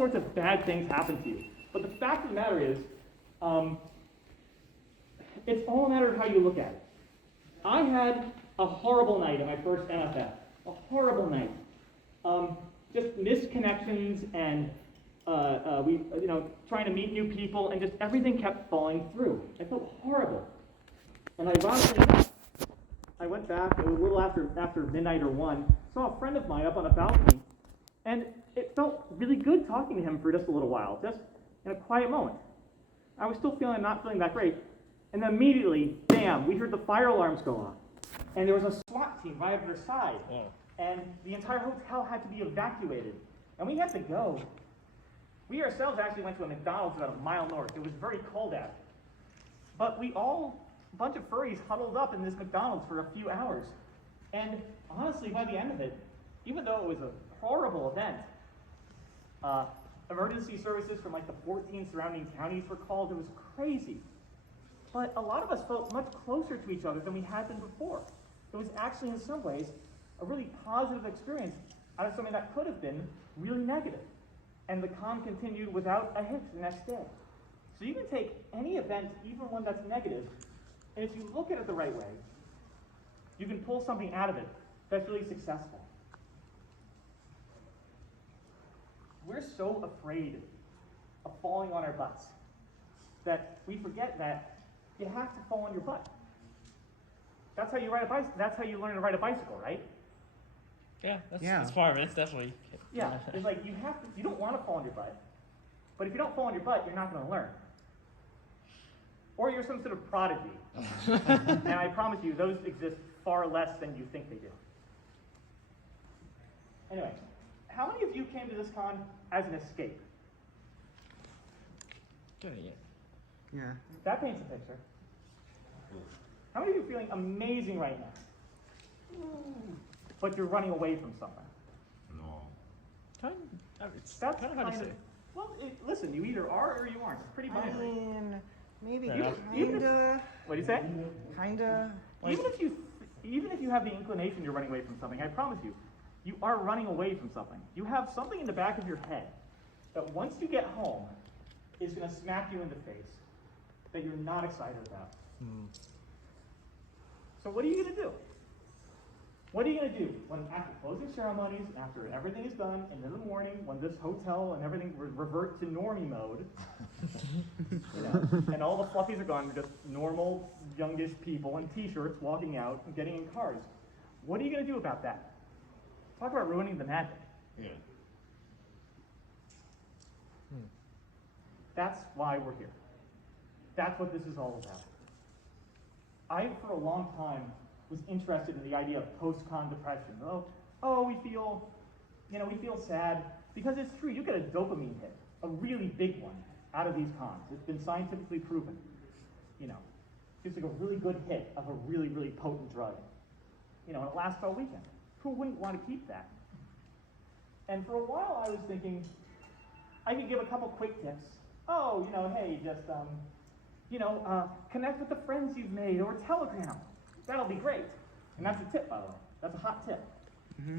sorts of bad things happen to you. But the fact of the matter is, it's all a matter of how you look at it. I had a horrible night at my first MFF. A horrible night. Just missed connections and trying to meet new people, and just everything kept falling through. I felt horrible. And ironically, I went back a little after midnight or 1, saw a friend of mine up on a balcony, and it felt really good talking to him for just a little while, just in a quiet moment. I was still not feeling that great, and then immediately, bam, we heard the fire alarms go off, and there was a SWAT team right at their side, and the entire hotel had to be evacuated, and we had to go. We ourselves actually went to a McDonald's about a mile north. It was very cold out, but a bunch of furries huddled up in this McDonald's for a few hours, and honestly, by the end of it, even though it was a horrible event, emergency services from like the 14 surrounding counties were called. It was crazy. But a lot of us felt much closer to each other than we had been before. It was actually, in some ways, a really positive experience out of something that could have been really negative. And the con continued without a hitch the next day. So you can take any event, even one that's negative, and if you look at it the right way, you can pull something out of it that's really successful. We're so afraid of falling on our butts that we forget that you have to fall on your butt. That's how you ride a bicycle. That's how you learn to ride a bicycle, right? Yeah, that's part of it. It's definitely. Yeah, it's like you don't want to fall on your butt, but if you don't fall on your butt, you're not going to learn. Or you're some sort of prodigy. And I promise you, those exist far less than you think they do. Anyway, how many of you came to this con as an escape? Yeah. That paints a picture. How many of you are feeling amazing right now? But you're running away from something? No. It's That's kind of hard to say. Well, listen, you either are or you aren't. It's pretty I binary. mean, maybe Yeah. kinda. What do you say? Kinda. Even if you have the inclination you're running away from something, I promise you, you are running away from something. You have something in the back of your head that once you get home is going to smack you in the face that you're not excited about. So what are you going to do? What are you going to do when after closing ceremonies, after everything is done, and in the morning when this hotel and everything revert to normie mode, and all the fluffies are gone, you're just normal, youngish people in t-shirts walking out and getting in cars. What are you going to do about that? Talk about ruining the magic. Yeah. That's why we're here. That's what this is all about. I, for a long time, was interested in the idea of post-con depression. We feel sad. Because it's true, you get a dopamine hit, a really big one, out of these cons. It's been scientifically proven. It's like a really good hit of a really, really potent drug. And it lasts all weekend. Who wouldn't want to keep that? And for a while I was thinking, I could give a couple quick tips. Hey, just, connect with the friends you've made, or Telegram. That'll be great. And that's a tip, by the way. That's a hot tip.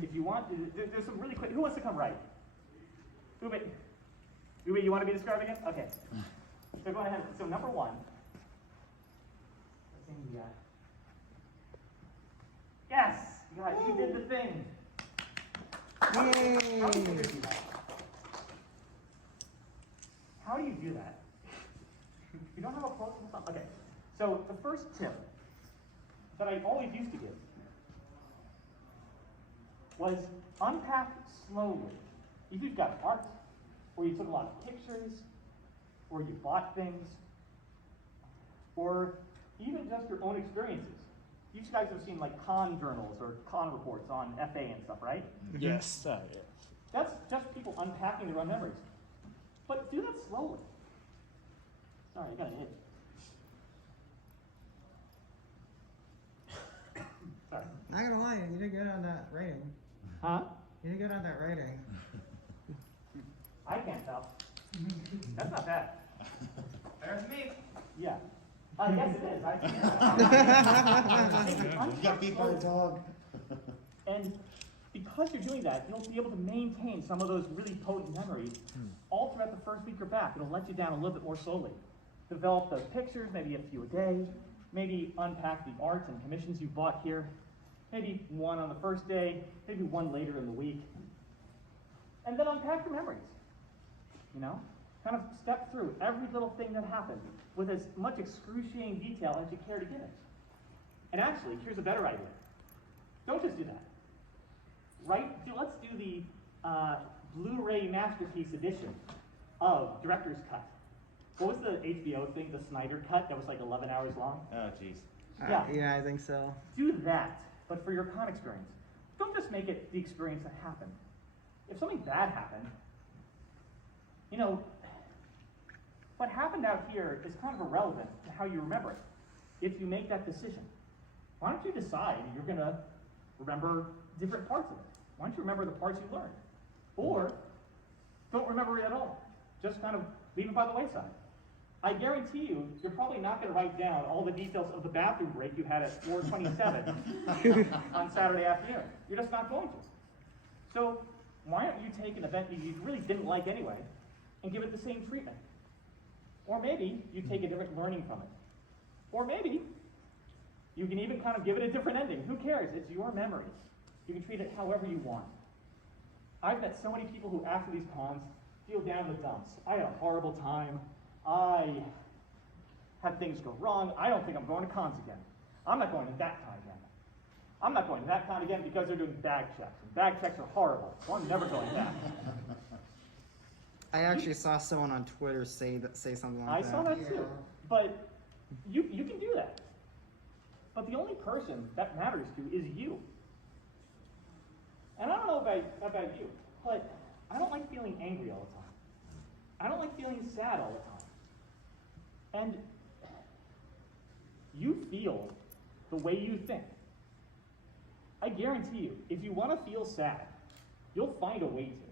If you want, there's some really quick, who wants to come right? Ube, you want to be describing it? Okay. So go ahead. So number one. Yes, you did the thing. Yay! How do you do that? You don't have a quote? Okay. So the first tip that I always used to give was unpack slowly. If you've got art, or you took a lot of pictures, or you bought things, or even just your own experiences. You guys have seen like con journals or con reports on FA and stuff, right? Yes. That's just people unpacking their own memories. But do that slowly. Sorry, I got an itch. Sorry. Not gonna lie, you did good on that writing. Huh? You did good on that writing. I can't tell. That's not bad. There's me. Yeah. Yes, it is. You got beat by a dog. And because you're doing that, you'll be able to maintain some of those really potent memories all throughout the first week you're back. It'll let you down a little bit more slowly. Develop those pictures, maybe a few a day, maybe unpack the arts and commissions you bought here, maybe one on the first day, maybe one later in the week, and then unpack your memories, you know? Kind of step through every little thing that happened with as much excruciating detail as you care to give it. And actually, here's a better idea. Don't just do that. Let's do the Blu-ray Masterpiece edition of Director's Cut. What was the HBO thing, the Snyder Cut, that was like 11 hours long? Oh, jeez. Yeah, I think so. Do that, but for your con experience. Don't just make it the experience that happened. If something bad happened, you know, what happened out here is kind of irrelevant to how you remember it. If you make that decision, why don't you decide you're going to remember different parts of it? Why don't you remember the parts you learned? Or don't remember it at all. Just kind of leave it by the wayside. I guarantee you, you're probably not going to write down all the details of the bathroom break you had at 4:27 on Saturday afternoon. You're just not going to. So why don't you take an event that you really didn't like anyway and give it the same treatment? Or maybe you take a different learning from it. Or maybe you can even kind of give it a different ending. Who cares? It's your memories. You can treat it however you want. I've met so many people who, after these cons, feel down in the dumps. I had a horrible time. I had things go wrong. I don't think I'm going to cons again. I'm not going to that con again. I'm not going to that con again because they're doing bag checks. And bag checks are horrible, so I'm never going back. I actually saw someone on Twitter say something like that. I saw that too. But you can do that. But the only person that matters to is you. And I don't know about you, but I don't like feeling angry all the time. I don't like feeling sad all the time. And you feel the way you think. I guarantee you, if you want to feel sad, you'll find a way to.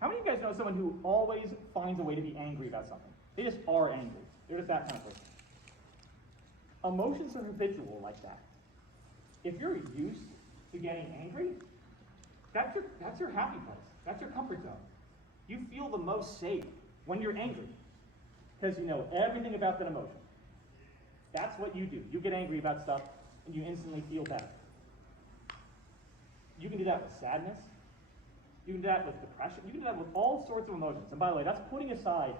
How many of you guys know someone who always finds a way to be angry about something? They just are angry. They're just that kind of person. Emotions are habitual like that. If you're used to getting angry, that's your happy place. That's your comfort zone. You feel the most safe when you're angry because you know everything about that emotion. That's what you do. You get angry about stuff and you instantly feel better. You can do that with sadness. You can do that with depression. You can do that with all sorts of emotions. And by the way, that's putting aside,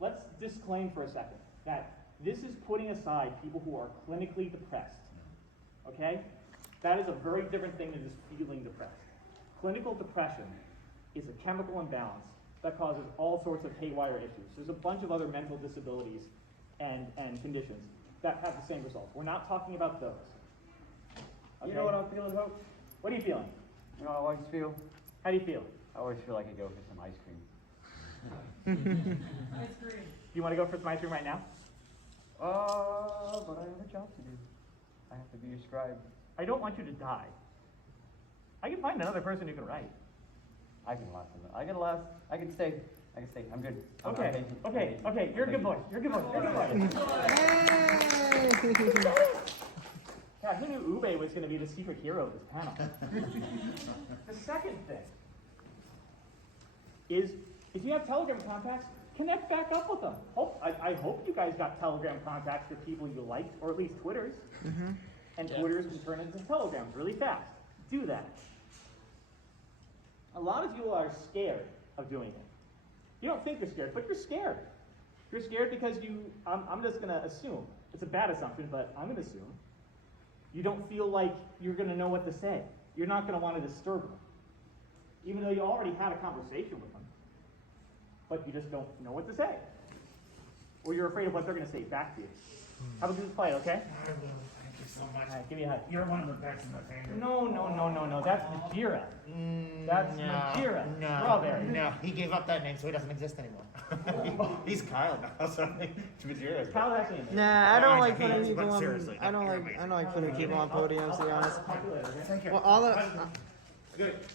let's disclaim for a second that this is putting aside people who are clinically depressed. Okay? That is a very different thing than just feeling depressed. Clinical depression is a chemical imbalance that causes all sorts of haywire issues. There's a bunch of other mental disabilities and conditions that have the same results. We're not talking about those. Okay? You know what I'm feeling, Hope? What are you feeling? You know what I always feel? How do you feel? I always feel like I go for some ice cream. Do you want to go for some ice cream right now? But I have a job to do. I have to be your scribe. I don't want you to die. I can find another person who can write. I can last a minute. I can last. I can stay. I'm good. I'm Okay, patient. okay. You're a good boy. You're a good boy. You're a good boy. Hey! God, who knew Ube was going to be the secret hero of this panel? The second thing is, if you have Telegram contacts, connect back up with them. I hope you guys got Telegram contacts for people you liked, or at least Twitters. Mm-hmm. And Yeah. Twitters can turn into Telegrams really fast. Do that. A lot of you are scared of doing it. You don't think you're scared, but you're scared. You're scared because I'm just going to assume, it's a bad assumption, but I'm going to assume, you don't feel like you're going to know what to say. You're not going to want to disturb them. Even though you already had a conversation with them. But you just don't know what to say. Or you're afraid of what they're going to say back to you. How about we just play, okay? I will. Thank you so much. All right, give me a hug. You're one of the best in the fandom. No. That's Majira. That's Majira. Strawberry. No, he gave up that name, so he doesn't exist anymore. He's Kyle now, so Majira. Kyle has a name. Nah, I don't I like know, putting but people on. seriously, I don't like putting people on podiums. To be honest. Thank you. Well,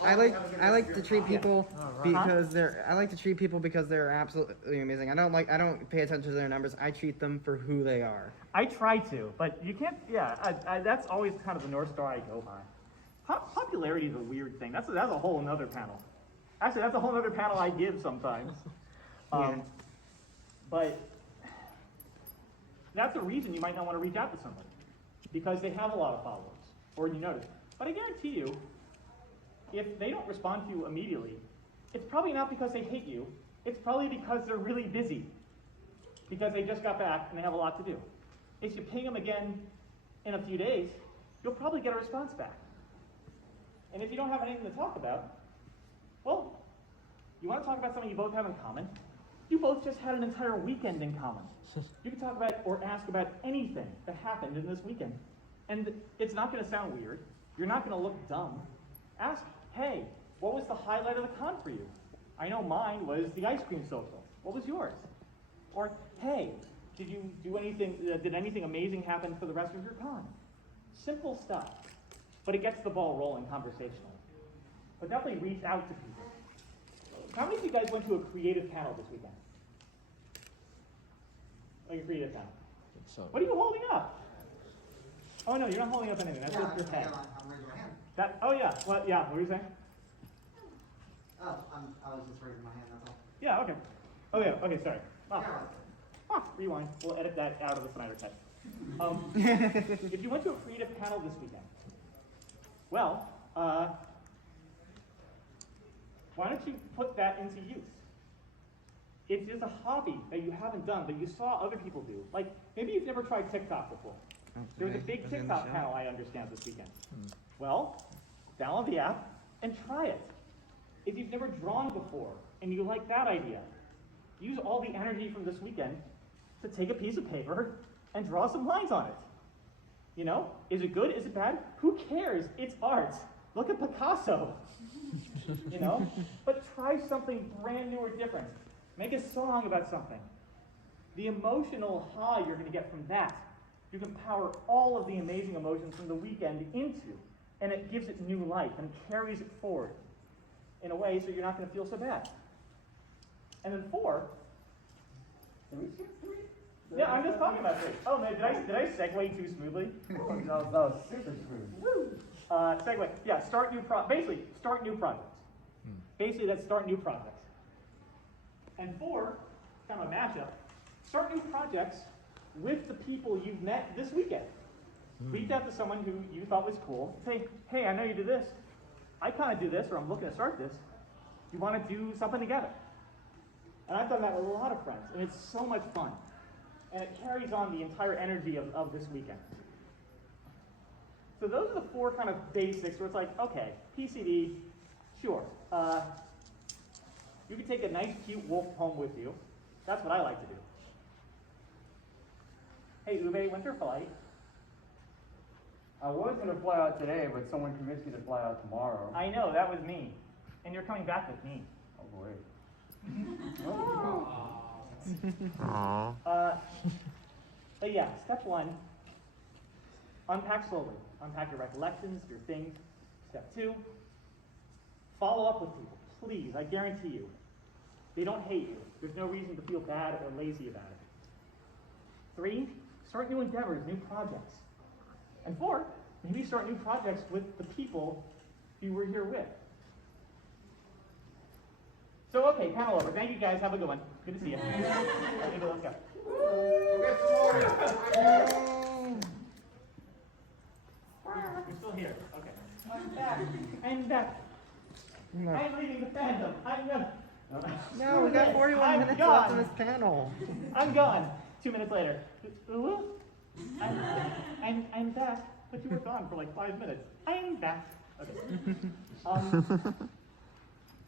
I like to treat people because they're absolutely amazing. I don't pay attention to their numbers. I treat them for who they are. I try to, but you can't, that's always kind of the North Star I go by. Popularity is a weird thing. That's a whole nother panel. Actually, that's a whole nother panel I give sometimes. But that's a reason you might not want to reach out to somebody, because they have a lot of followers, or you notice. But I guarantee you, if they don't respond to you immediately, it's probably not because they hate you. It's probably because they're really busy, because they just got back and they have a lot to do. If you ping them again in a few days, you'll probably get a response back. And if you don't have anything to talk about, well, you want to talk about something you both have in common? You both just had an entire weekend in common. You can talk about or ask about anything that happened in this weekend. And it's not going to sound weird. You're not going to look dumb. Ask, hey, what was the highlight of the con for you? I know mine was the ice cream social. What was yours? Or, hey, did you do anything, did anything amazing happen for the rest of your con? Simple stuff, but it gets the ball rolling conversationally. But definitely reach out to people. How many of you guys went to a creative panel this weekend? Like a creative panel? So. What are you holding up? Oh no, you're not holding up anything. That's just your pen. I'm raising my hand. That, oh yeah, what were you saying? Oh, I was just raising my hand, that's all. Yeah, okay. Oh yeah, okay, sorry. Yeah. Rewind. We'll edit that out of the Snyder cut. If you went to a creative panel this weekend, well, why don't you put that into use? If there's a hobby that you haven't done, but you saw other people do, like maybe you've never tried TikTok before. There was a big TikTok panel, I understand, this weekend. Well, download the app and try it. If you've never drawn before and you like that idea, use all the energy from this weekend to take a piece of paper and draw some lines on it. You know, is it good? Is it bad? Who cares? It's art. Look at Picasso. You know, but try something brand new or different. Make a song about something. The emotional high you're going to get from that, you can power all of the amazing emotions from the weekend into, and it gives it new life and carries it forward in a way so you're not going to feel so bad. And then 4, yeah, I'm just talking about 3. Oh man, did I segue too smoothly? That was super smooth. Woo! Segue. Yeah, start new projects. Basically, that's start new projects. And 4, kind of a mashup, start new projects with the people you've met this weekend. Reach out to someone who you thought was cool. Say, hey, I know you do this. I kind of do this, or I'm looking to start this. You want to do something together? And I've done that with a lot of friends, and it's so much fun. And it carries on the entire energy of this weekend. So those are the 4 kind of basics where it's like, okay, PCD, sure. You can take a nice, cute wolf home with you. That's what I like to do. Hey, Ube, when's your flight? I was going to fly out today, but someone convinced me to fly out tomorrow. I know, that was me. And you're coming back with me. Oh boy. But yeah, step 1, unpack slowly. Unpack your recollections, your things. Step 2, follow up with people. Please, I guarantee you. They don't hate you. There's no reason to feel bad or lazy about it. 3, start new endeavors, new projects. And 4, maybe start new projects with the people you were here with. So, okay, panel over. Thank you guys. Have a good one. Good to see you. Okay, let's go. You're still here. Okay. I'm back. I'm back. No. I'm leaving the fandom. I'm gonna. No, we got 41 I'm minutes gone. left in this panel. I'm gone. 2 minutes later. I'm back. But you were gone for like 5 minutes. I'm back. Okay.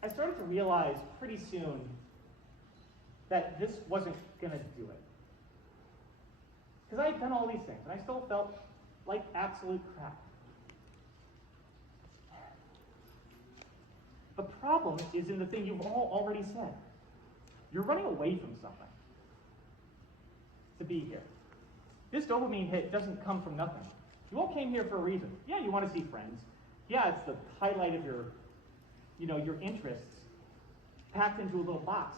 I started to realize pretty soon that this wasn't gonna do it. Because I had done all these things, and I still felt like absolute crap. The problem is in the thing you've all already said. You're running away from something to be here. This dopamine hit doesn't come from nothing. You all came here for a reason. Yeah, you want to see friends. Yeah, it's the highlight of your interests packed into a little box.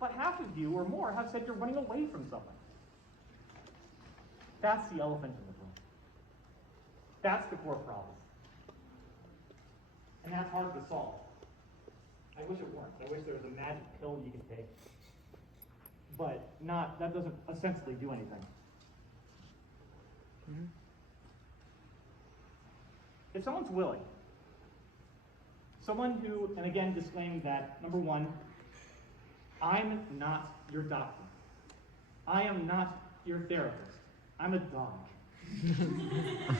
But half of you or more have said you're running away from something. That's the elephant in the room. That's the core problem. And that's hard to solve. I wish it weren't. I wish there was a magic pill you could take. But that doesn't essentially do anything. If someone's willing, someone who, and again disclaiming that, number one, I'm not your doctor. I am not your therapist. I'm a dog.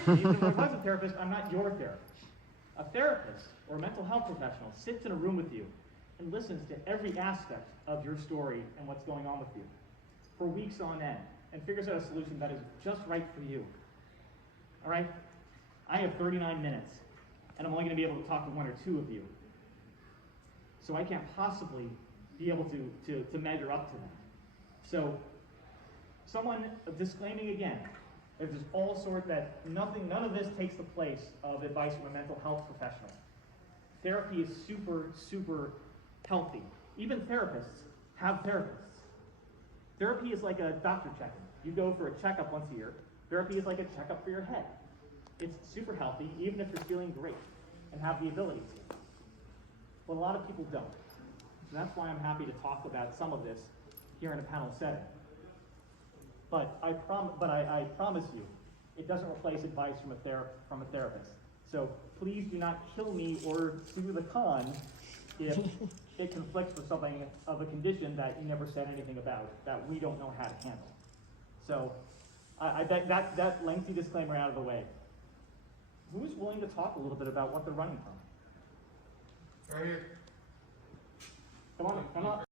Even if I was a therapist, I'm not your therapist. A therapist or a mental health professional sits in a room with you and listens to every aspect of your story and what's going on with you for weeks on end and figures out a solution that is just right for you. All right? I have 39 minutes, and I'm only going to be able to talk to one or two of you. So I can't possibly be able to measure up to them. So someone disclaiming again, there's all sorts that none of this takes the place of advice from a mental health professional. Therapy is super, super healthy. Even therapists have therapists. Therapy is like a doctor checkup. You go for a checkup once a year. Therapy is like a checkup for your head. It's super healthy, even if you're feeling great and have the ability to. But a lot of people don't. So that's why I'm happy to talk about some of this here in a panel setting. But I promise you, it doesn't replace advice from a therapist. So please do not kill me or sue the con if it conflicts with something of a condition that you never said anything about, that we don't know how to handle. So I bet that lengthy disclaimer out of the way. Who's willing to talk a little bit about what they're running from? Right here. Come on.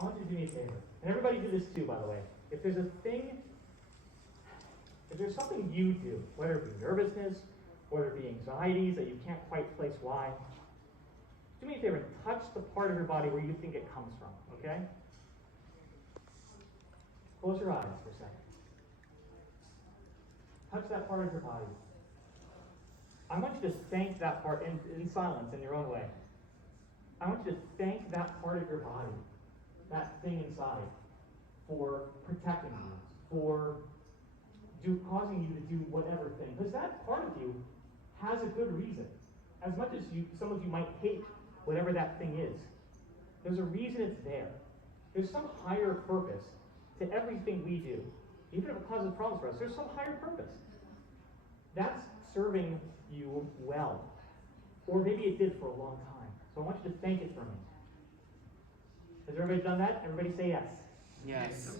I want you to do me a favor, and everybody do this too, by the way. If there's something you do, whether it be nervousness, whether it be anxieties that you can't quite place why, do me a favor and touch the part of your body where you think it comes from, okay? Close your eyes for a second. Touch that part of your body. I want you to thank that part in silence, in your own way. I want you to thank that part of your body, that thing inside, for protecting you, for causing you to do whatever thing. Because that part of you has a good reason. As much as some of you might hate whatever that thing is, there's a reason it's there. There's some higher purpose to everything we do. Even if it causes problems for us, there's some higher purpose. That's serving you well. Or maybe it did for a long time. So I want you to thank it for me. Has everybody done that? Everybody say yes. Yes.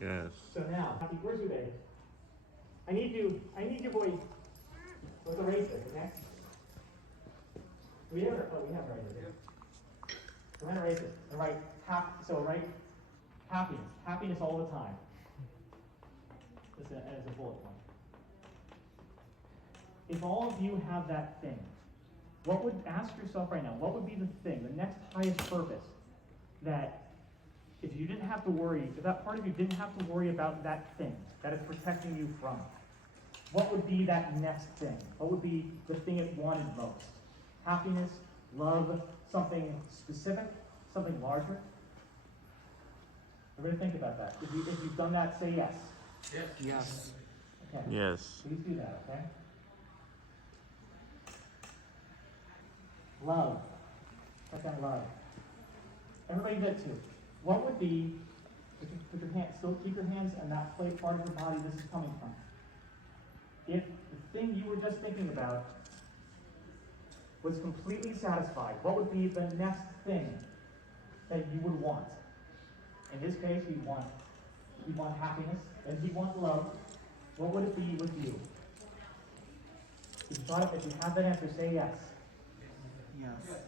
Yes. So now, where's your baby? I need your boy. Let's erase it, okay? We have it right here. We're gonna erase it. And write happiness. Happiness all the time. As a bullet point. If all of you have that thing, ask yourself right now, what would be the thing, the next highest purpose that if that part of you didn't have to worry about that thing that is protecting you from it, what would be that next thing? What would be the thing it wanted most? Happiness, love, something specific, something larger? Everybody think about that. If you've done that, say yes. Yes. Okay. Yes. Please do that, okay? Love. Write down love. Everybody did too. What would be, put your hands, still keep your hands on that play part of your body this is coming from. If the thing you were just thinking about was completely satisfied, what would be the next thing that you would want? In this case, you'd want happiness, and you'd want love. What would it be with you? If you have that answer, say yes. Yes.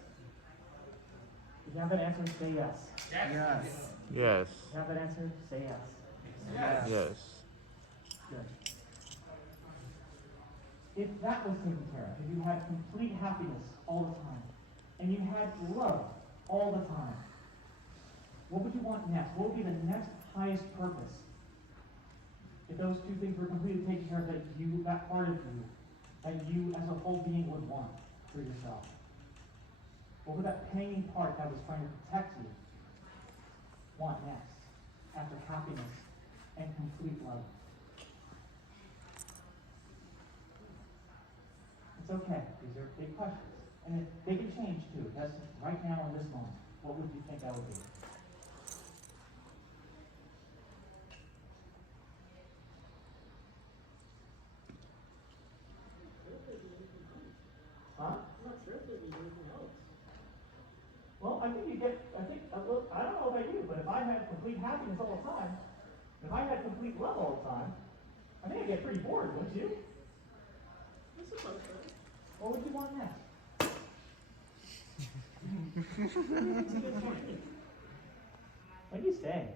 If you have that answer, say yes. Yes. Yes. If you have that answer, say yes. Yes. Good. If that was taken care of, if you had complete happiness all the time, and you had love all the time, what would you want next? What would be the next highest purpose if those two things were completely taken care of, that you, that part of you, that you as a whole being would want for yourself? What would that pain part that was trying to protect you want next, after happiness and complete love? It's okay. These are big questions. And they can change too. That's right now in this moment. What would you think that would be? Huh? I'm not sure if there'd be anything else. Well, I think you get, I think, well, I don't know about you, but if I had complete happiness all the time, if I had complete love all the time, I think I'd get pretty bored, wouldn't you? I suppose so. What would you want next? When do you stay?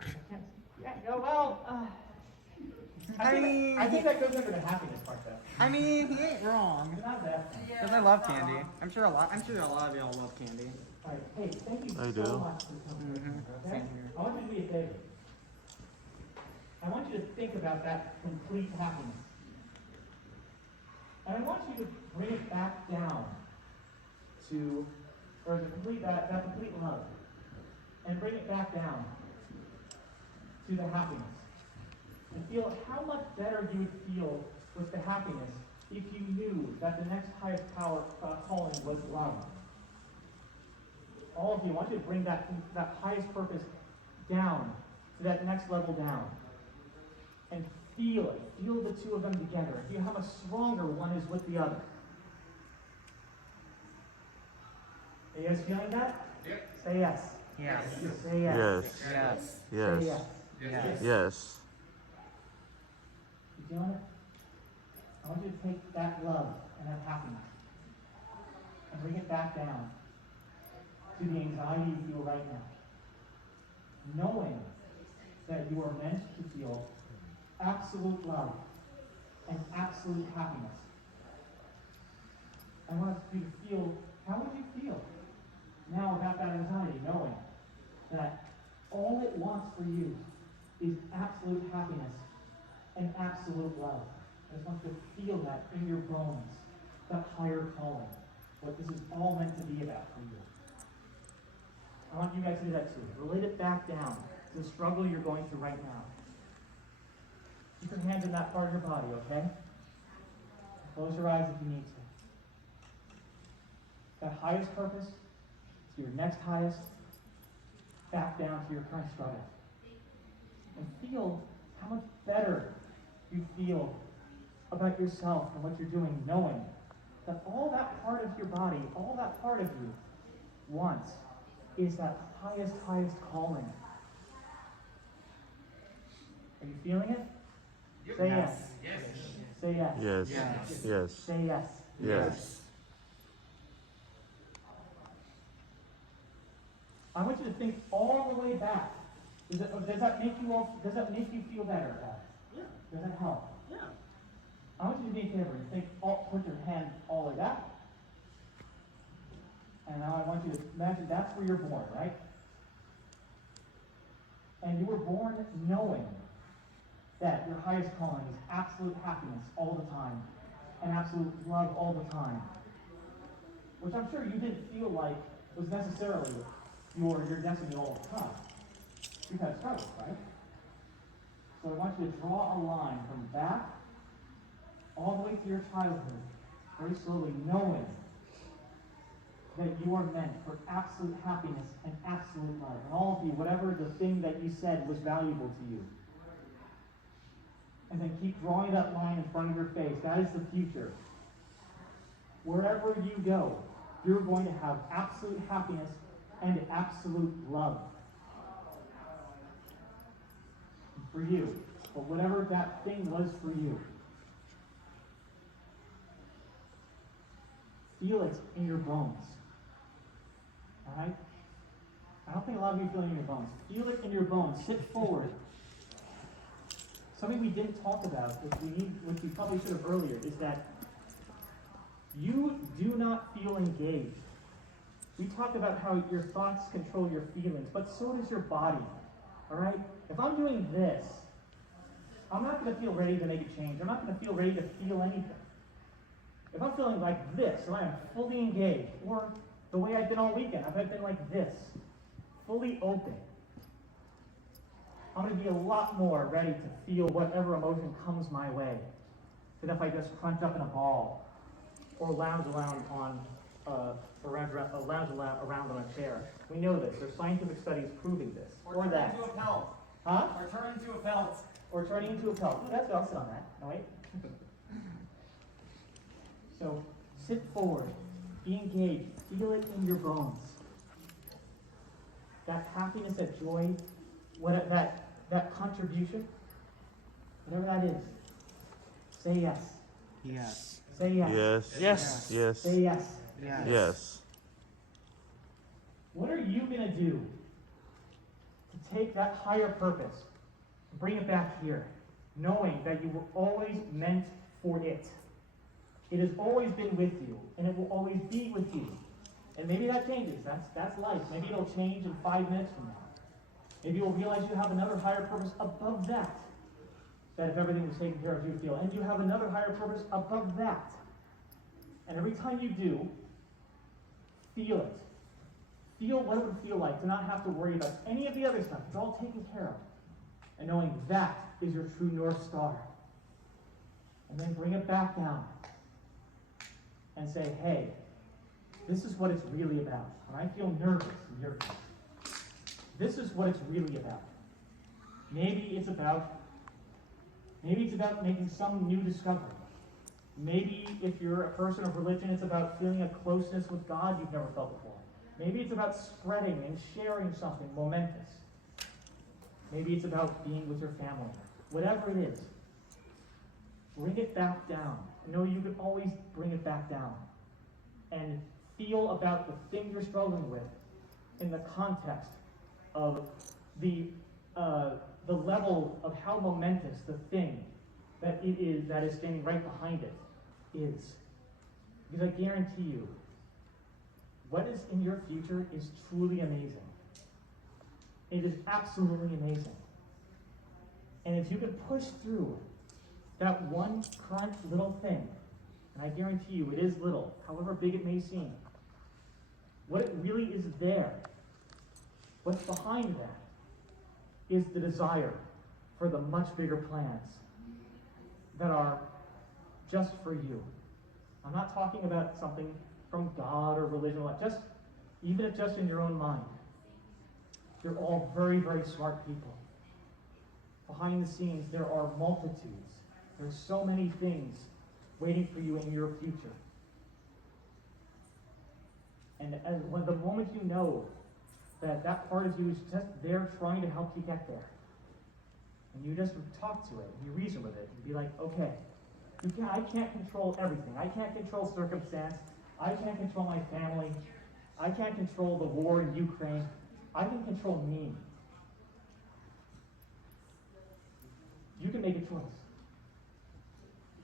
I can't, yeah, no, well, I think that goes under the happiness part, though. I mean, he ain't wrong. It's not that thing. Because I love candy. I'm sure a lot of y'all love candy. All right, hey, thank you I so do. much for coming. Mhm. Okay? Same here. I want you to do me a favor. I want you to think about that complete happiness. And I want you to bring it back down to, or the complete, that complete love. And bring it back down to the happiness. And feel how much better you would feel with the happiness if you knew that the next highest calling was love. All of you, I want you to bring that highest purpose down to that next level down. And feel it. Feel the two of them together. Feel how much stronger one is with the other. Are you guys feeling that? Yep. Say yes. Yes. Say yes. Yes. Yes. Say Yes. yes. Yes. Yes. You feeling it? I want you to take that love and that happiness and bring it back down to the anxiety you feel right now. Knowing that you are meant to feel absolute love and absolute happiness. I want you to feel, how would you feel now about that anxiety, knowing that all it wants for you is absolute happiness and absolute love. I just want you to feel that in your bones, that higher calling, what this is all meant to be about for you. I want you guys to do that too. Relate it back down to the struggle you're going through right now. Keep your hands in that part of your body, okay? Close your eyes if you need to. That highest purpose to your next highest, back down to your current struggle. And feel how much better you feel about yourself and what you're doing, knowing that all that part of your body, all that part of you wants is that highest calling. Are you feeling it? Say yes. Yes. Say yes. Yes. Yes. Yes. Say yes. Yes. I want you to think all the way back. Does that make you feel better? Yeah. Does that help? Yeah. I want you to do me a favor and put your hand all the way back. And now I want you to imagine that's where you're born, right? And you were born knowing that your highest calling is absolute happiness all the time and absolute love all the time. Which I'm sure you didn't feel like was necessarily your destiny all the time. You've had struggles, right? So I want you to draw a line from back all the way to your childhood, very slowly, knowing that you are meant for absolute happiness and absolute love. And all of you, whatever the thing that you said was valuable to you. And then keep drawing that line in front of your face. That is the future. Wherever you go, you're going to have absolute happiness and absolute love. For you. But whatever that thing was for you. Feel it in your bones. Alright? I don't think a lot of you feel it in your bones. Feel it in your bones. Sit forward. Something we didn't talk about, which we probably should have earlier, is that you do not feel engaged. We talked about how your thoughts control your feelings, but so does your body. Alright? If I'm doing this, I'm not going to feel ready to make a change. I'm not going to feel ready to feel anything. If I'm feeling like this, and I am fully engaged, or the way I've been all weekend, if I've been like this, fully open, I'm going to be a lot more ready to feel whatever emotion comes my way than if I just crunch up in a ball or lounge around on around on a chair. We know this. There's scientific studies proving this. Or that. Into a pelt. Huh? Or turn into a pelt. Or turning into a pelt. That's good. I'll sit on that. No, wait. So, sit forward. Be engaged. Feel it in your bones. That happiness, that joy, that contribution, whatever that is, say yes. Yes. Say yes. Yes. Yes. Yes. Say yes. Yes. Yes. What are you going to do to take that higher purpose, bring it back here, knowing that you were always meant for it? It has always been with you, and it will always be with you. And maybe that changes. That's life. Maybe it'll change in 5 minutes from now. Maybe you'll realize you have another higher purpose above that. That if everything was taken care of, you would feel. And you have another higher purpose above that. And every time you do, feel it. Feel what it would feel like to not have to worry about any of the other stuff. It's all taken care of. And knowing that is your true North Star. And then bring it back down. And say, hey, this is what it's really about. When I feel nervous in your face, this is what it's really about. Maybe it's about making some new discovery. Maybe if you're a person of religion, it's about feeling a closeness with God you've never felt before. Maybe it's about spreading and sharing something momentous. Maybe it's about being with your family. Whatever it is, bring it back down. Know you can always bring it back down. And feel about the thing you're struggling with in the context of the level of how momentous the thing that it is that is standing right behind it is. Because I guarantee you, what is in your future is truly amazing. It is absolutely amazing. And if you can push through that one current little thing, and I guarantee you it is little, however big it may seem, what it really is there, what's behind that, is the desire for the much bigger plans that are just for you. I'm not talking about something from God or religion, even if just in your own mind. You're all very, very smart people. Behind the scenes, there are multitudes. There's so many things waiting for you in your future. And when the moment you know that part of you is just there trying to help you get there, and you just talk to it, and you reason with it, and be like, okay, I can't control everything. I can't control circumstance. I can't control my family. I can't control the war in Ukraine. I can control me. You can make a choice.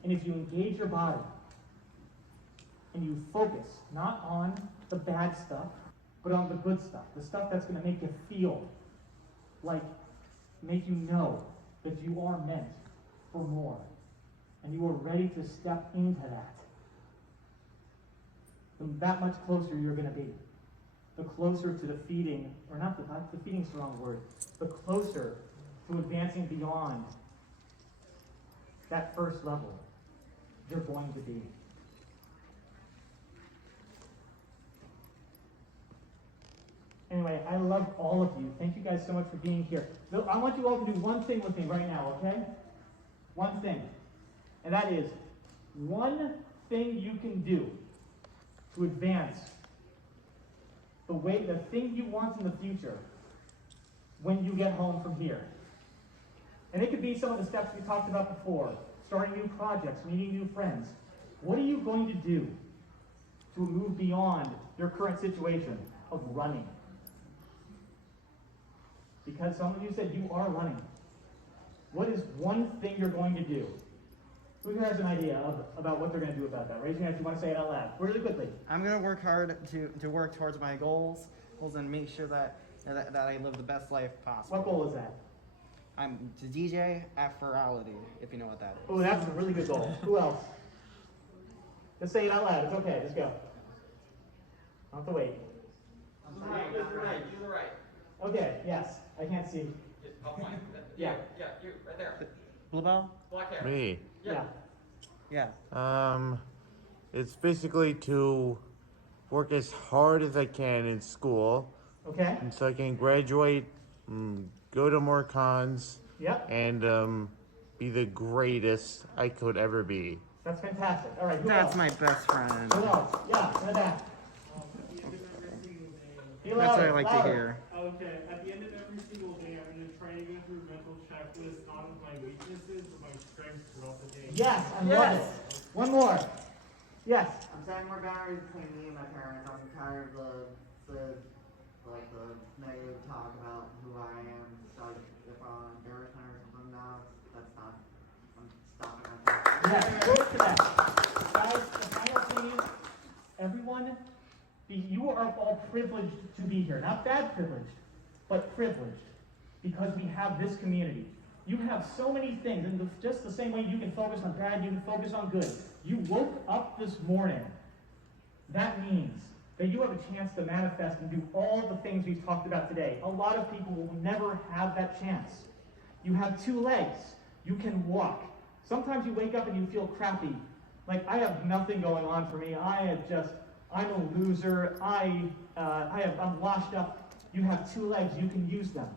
And if you engage your body, and you focus not on the bad stuff, but on the good stuff, the stuff that's going to make you feel like, make you know that you are meant for more, and you are ready to step into that, then that much closer you're going to be. The closer to defeating, or not defeating's the wrong word, the closer to advancing beyond that first level you're going to be. Anyway, I love all of you. Thank you guys so much for being here. I want you all to do one thing with me right now, okay? One thing. And that is, one thing you can do to advance the thing you want in the future when you get home from here. And it could be some of the steps we talked about before, starting new projects, meeting new friends. What are you going to do to move beyond your current situation of running? Because some of you said you are running. What is one thing you're going to do? Who here has an idea about what they're going to do about that? Raise your hand if you want to say it out loud. Really quickly. I'm going to work hard to work towards my goals and make sure that I live the best life possible. What goal is that? I'm the DJ at Ferality, if you know what that is. Oh, that's a really good goal. Who else? Just say it out loud. It's okay. Just go. Don't have to wait. Okay, yes. I can't see. Yeah. you, right there. Bluebell? Black hair. Me. Yeah. Yeah. It's basically to work as hard as I can in school, Okay. and so I can graduate, go to more cons, Yep. and be the greatest I could ever be. That's fantastic. All right. Who That's else? my best friend. Who else? Yeah, in the back. Be That's what I louder, like to louder. hear. Okay, at the end of every single day, I'm going to try to go through a mental checklist, not of my weaknesses, but my strengths throughout the day. Yes, I love it. One more. Yes. I'm setting more boundaries between me and my parents. I'm tired of the negative talk about who I am. So if I'm embarrassed or something now, that's not. I'm stopping myself. Yes, good to that. Guys, the final thing is, everyone, you are all privileged to be here. Not bad privileged, but privileged. Because we have this community. You have so many things, and just the same way you can focus on bad, you can focus on good. You woke up this morning. That means that you have a chance to manifest and do all the things we've talked about today. A lot of people will never have that chance. You have 2 legs. You can walk. Sometimes you wake up and you feel crappy. Like, I have nothing going on for me. I'm a loser. I'm washed up. You have 2 legs. You can use them.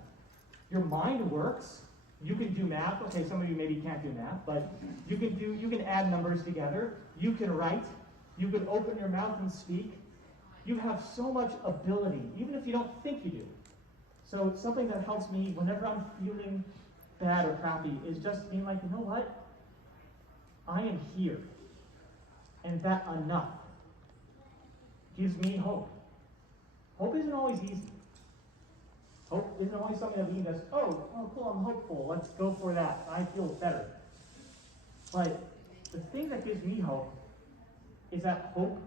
Your mind works. You can do math. Okay, some of you maybe can't do math, but you can add numbers together. You can write. You can open your mouth and speak. You have so much ability, even if you don't think you do. So something that helps me whenever I'm feeling bad or crappy is just being like, you know what? I am here. And that enough gives me hope. Hope isn't always easy. Hope isn't always something that we can just, oh, cool, I'm hopeful. Let's go for that. I feel better. But the thing that gives me hope is that hope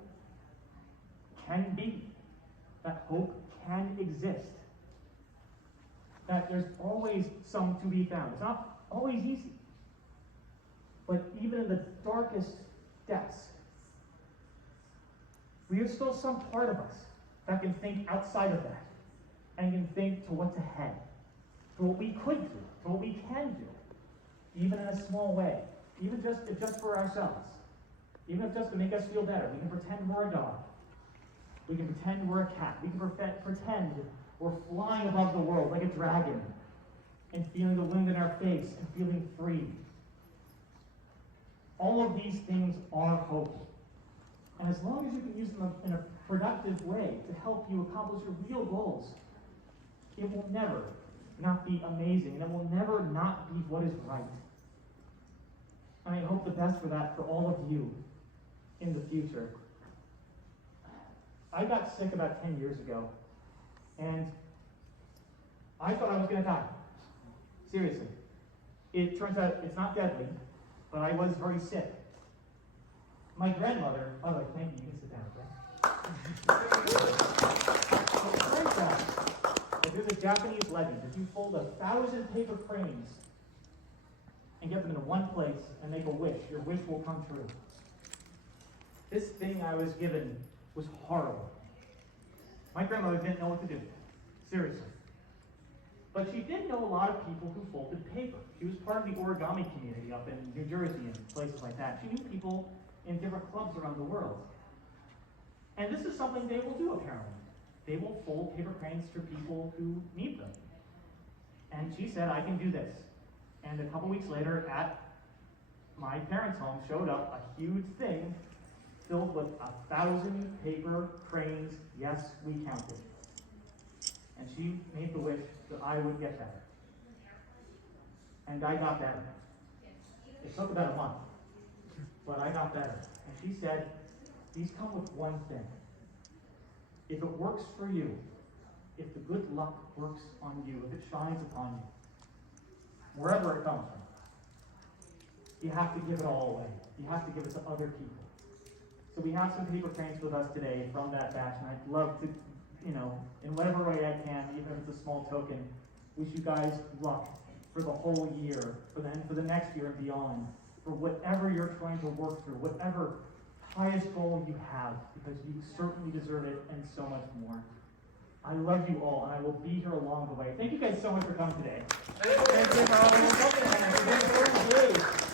can be. That hope can exist. That there's always some to be found. It's not always easy. But even in the darkest depths, there's still some part of us that can think outside of that and can think to what's ahead, to what we could do, to what we can do, even in a small way, even just for ourselves, even if just to make us feel better. We can pretend we're a dog. We can pretend we're a cat. We can pretend we're flying above the world like a dragon and feeling the wind in our face and feeling free. All of these things are hope. And as long as you can use them in a productive way to help you accomplish your real goals, it will never not be amazing, and it will never not be what is right. And I hope the best for that for all of you in the future. I got sick about 10 years ago, and I thought I was going to die. Seriously. It turns out it's not deadly, but I was very sick. My grandmother, by the way, thank you, you can sit down, okay? It turns out that there's a Japanese legend. If you fold 1,000 paper cranes and get them in one place and make a wish, your wish will come true. This thing I was given was horrible. My grandmother didn't know what to do. Seriously. But she did know a lot of people who folded paper. She was part of the origami community up in New Jersey and places like that. She knew people in different clubs around the world. And this is something they will do, apparently. They will fold paper cranes for people who need them. And she said, I can do this. And a couple weeks later, at my parents' home, showed up a huge thing filled with 1,000 paper cranes. Yes, we counted. And she made the wish that I would get better. And I got better. It took about a month, but I got better. And she said, these come with one thing. If it works for you, if the good luck works on you, if it shines upon you, wherever it comes from, you have to give it all away. You have to give it to other people. So we have some paper cranes with us today from that batch, and I'd love to, in whatever way I can, even if it's a small token, wish you guys luck for the whole year, for the next year and beyond, for whatever you're trying to work through, whatever highest goal you have, because you certainly deserve it and so much more. I love you all, and I will be here along the way. Thank you guys so much for coming today. Thank you, Mom.